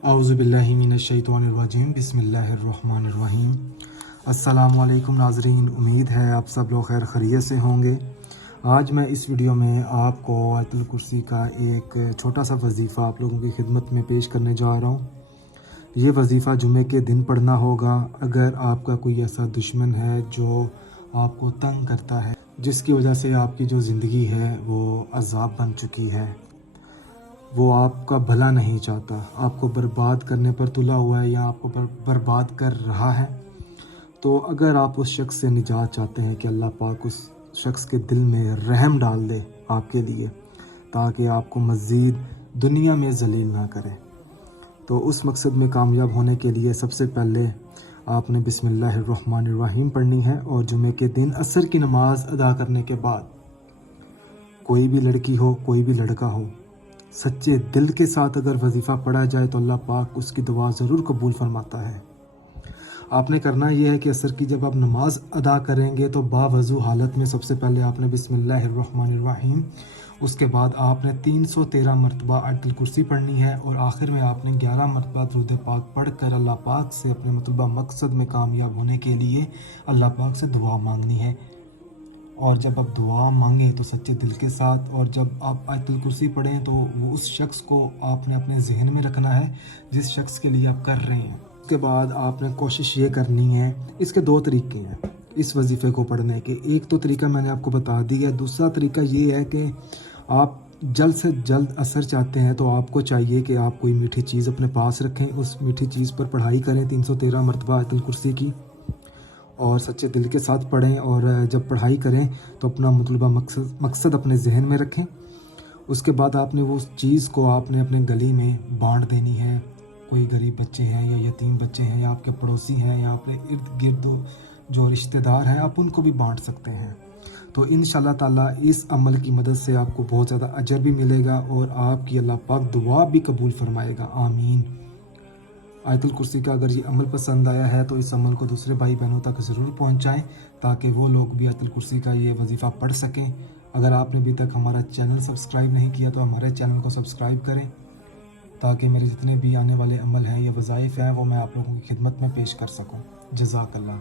औज़ुबिल्लाहि मिनश्शैतानिर्रजीम बिस्मिल्लाहिर्रहमानिर्रहीम। अस्सलामु अलैकुम नाज़रीन, उम्मीद है आप सब लोग खैर खैरियत से होंगे। आज मैं इस वीडियो में आपको आयतुल कुर्सी का एक छोटा सा वजीफ़ा आप लोगों की खिदमत में पेश करने जा रहा हूँ। ये वजीफ़ा जुमे के दिन पढ़ना होगा। अगर आपका कोई ऐसा दुश्मन है जो आपको तंग करता है, जिसकी वजह से आपकी जो ज़िंदगी है वो अज़ाब बन चुकी है, वो आपका भला नहीं चाहता, आपको बर्बाद करने पर तुला हुआ है या आपको बर्बाद कर रहा है, तो अगर आप उस शख्स से निजात चाहते हैं कि अल्लाह पाक उस शख्स के दिल में रहम डाल दे आपके लिए, ताकि आपको मज़ीद दुनिया में ज़लील ना करे, तो उस मकसद में कामयाब होने के लिए सबसे पहले आपने बिस्मिल्लाहिर्रहमानिर्रहीम पढ़नी है। और जुमे के दिन असर की नमाज़ अदा करने के बाद कोई भी लड़की हो, कोई भी लड़का हो, सच्चे दिल के साथ अगर वजीफ़ा पढ़ा जाए तो अल्लाह पाक उसकी दुआ ज़रूर कबूल फरमाता है। आपने करना यह है कि असर की जब आप नमाज़ अदा करेंगे तो बावज़ू हालत में सबसे पहले आपने बिस्मिल्लाहिर्रहमानिर्रहीम, उसके बाद आपने 313 मरतबा आयतुल कुर्सी पढ़नी है और आखिर में आपने 11 मरतबा दुरूद पाक पढ़ कर अल्लाह पाक से अपने मतलूबा मकसद में कामयाब होने के लिए अल्लाह पाक से दुआ मांगनी है। और जब आप दुआ मांगें तो सच्चे दिल के साथ, और जब आप आयतुल कुर्सी पढ़ें तो वो उस शख्स को आपने अपने जहन में रखना है जिस शख्स के लिए आप कर रहे हैं। उसके बाद आपने कोशिश ये करनी है, इसके दो तरीके हैं इस वजीफ़े को पढ़ने के। एक तो तरीका मैंने आपको बता दिया, दूसरा तरीका ये है कि आप जल्द से जल्द असर चाहते हैं तो आपको चाहिए कि आप कोई मीठी चीज़ अपने पास रखें, उस मीठी चीज़ पर पढ़ाई करें 313 मरतबा आयतुल कुर्सी की, और सच्चे दिल के साथ पढ़ें। और जब पढ़ाई करें तो अपना मतलूबा मकसद अपने जहन में रखें। उसके बाद आपने वो चीज़ को आपने अपने गली में बांट देनी है। कोई गरीब बच्चे हैं या यतीम बच्चे हैं या आपके पड़ोसी हैं या अपने इर्द गिर्द जो रिश्तेदार हैं, आप उनको भी बांट सकते हैं। तो इंशाल्लाह ताला इस अमल की मदद से आपको बहुत ज़्यादा अजर भी मिलेगा और आपकी अल्लाह पाक दुआ भी कबूल फरमाएगा, आमीन। आयतुल कुर्सी का अगर ये अमल पसंद आया है तो इस अमल को दूसरे भाई बहनों तक ज़रूर पहुंचाएं, ताकि वो लोग भी आयतुल कुर्सी का ये वजीफ़ा पढ़ सकें। अगर आपने अभी तक हमारा चैनल सब्सक्राइब नहीं किया तो हमारे चैनल को सब्सक्राइब करें, ताकि मेरे जितने भी आने वाले अमल हैं या वज़ाइफ़ हैं वो मैं आप लोगों की खिदमत में पेश कर सकूँ। जज़ाकल्लाह।